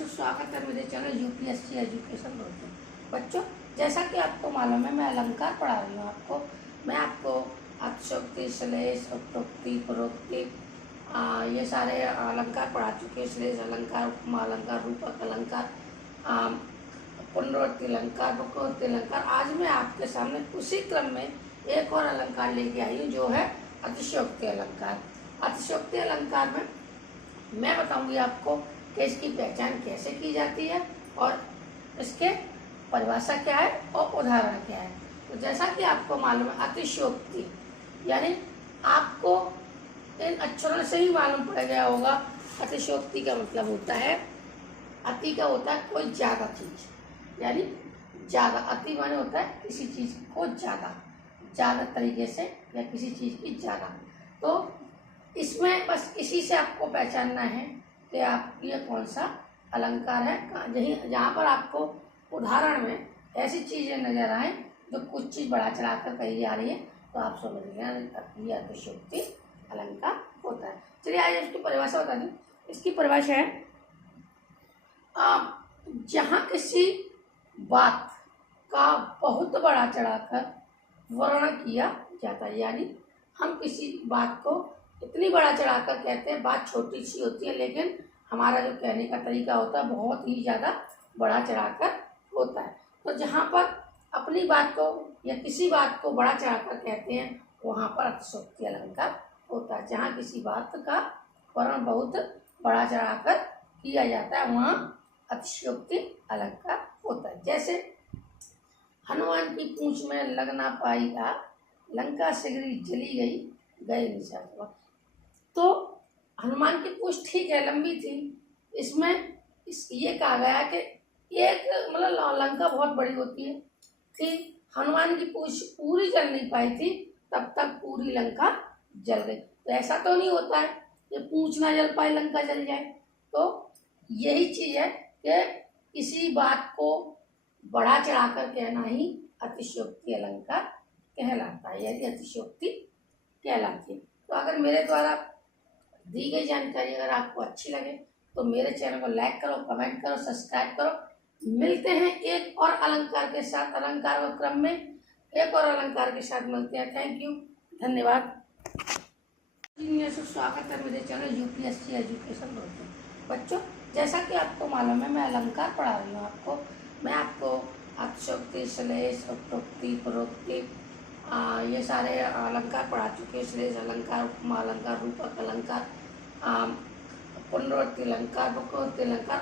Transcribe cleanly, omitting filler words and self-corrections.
स्वागत है मेरे चैनल यूपीएससी एजुकेशन में। बच्चों, जैसा कि आपको मालूम है, मैं अलंकार पढ़ा रही हूँ आपको। मैं आपको अतिशयोक्ति, श्लेष, उत्तरोक्ति, परोक्ति, ये सारे अलंकार पढ़ा चुके हैं। श्लेष अलंकार, उपमा अलंकार, रूपक अलंकार, पुनरावृत्ति अलंकार, वक्रोक्ति अलंकार। आज मैं आपके सामने उसी क्रम में एक और अलंकार लेके आई हूँ, जो है अतिशयोक्ति अलंकार। अतिशयोक्ति अलंकार में मैं बताऊंगी आपको कि इसकी पहचान कैसे की जाती है और इसके परिभाषा क्या है और उदाहरण क्या है। तो जैसा कि आपको मालूम है, अतिशयोक्ति यानी आपको इन अक्षरों से ही मालूम पड़ गया होगा। अतिशयोक्ति का मतलब होता है, अति का होता है कोई ज्यादा चीज, यानी ज्यादा। अति माने होता है किसी चीज को ज्यादा तरीके से या किसी चीज की ज्यादा। तो इसमें बस इसी से आपको पहचानना है कि आप ये कौन सा अलंकार है। जहाँ पर आपको उदाहरण में ऐसी चीजें नजर आए जो कुछ चीज बढ़ा चढ़ाकर कही जा रही है, तो आप समझ लेना ये अतिशयोक्ति अलंकार होता है। चलिए आज इसकी परिभाषा बता दूं। इसकी परिभाषा है, जहाँ किसी बात का बहुत बढ़ा चढ़ाकर वर्णन किया जाता है, यानी हम किसी बात को इतनी बड़ा चढ़ाकर कहते हैं। बात छोटी सी होती है, लेकिन हमारा जो कहने का तरीका होता है बहुत ही ज़्यादा बड़ा चढ़ाकर होता है। तो जहाँ पर अपनी बात को या किसी बात को बड़ा चढ़ाकर कहते हैं, वहाँ पर अतिशयोक्ति अलंकार होता है। जहाँ किसी बात का वर्णन बहुत बड़ा चढ़ाकर किया जाता है, वहाँ अतिशयोक्ति अलंकार होता है। जैसे हनुमान की पूंछ में लग ना पाई आग, लंका सिगरी जली गए निशान। तो हनुमान की पूंछ ठीक है, लंबी थी। इसमें ये कहा गया कि एक मतलब लंका बहुत बड़ी होती है कि हनुमान की पूंछ पूरी जल नहीं पाई थी, तब तक पूरी लंका जल गई। तो ऐसा तो नहीं होता है कि पूंछ ना जल पाए लंका जल जाए। तो यही चीज है कि किसी बात को बढ़ा चढ़ाकर कहना ही अतिशयोक्ति अलंकार कहलाता है, यदि अतिशयोक्ति कहलाती है। तो अगर मेरे द्वारा दी गई जानकारी अगर आपको अच्छी लगे तो मेरे चैनल को लाइक करो, कमेंट करो, सब्सक्राइब करो। मिलते हैं एक और अलंकार के साथ। अलंकार के क्रम में एक और अलंकार के साथ मिलते हैं। थैंक यू, धन्यवाद। स्वागत है मेरे चैनल यूपीएससी एजुकेशन में। बच्चों, जैसा कि आपको मालूम है, मैं अलंकार पढ़ा रही हूँ आपको। मैं आपको अतिशयोक्ति, श्लेष, उत्तरोक्ति, परोक्ति, ये सारे अलंकार पढ़ा चुके हैं। श्लेष अलंकार, उपमा अलंकार, रूपक अलंकार, पुनरावृत्ति अलंकार, वक्रोक्ति अलंकार।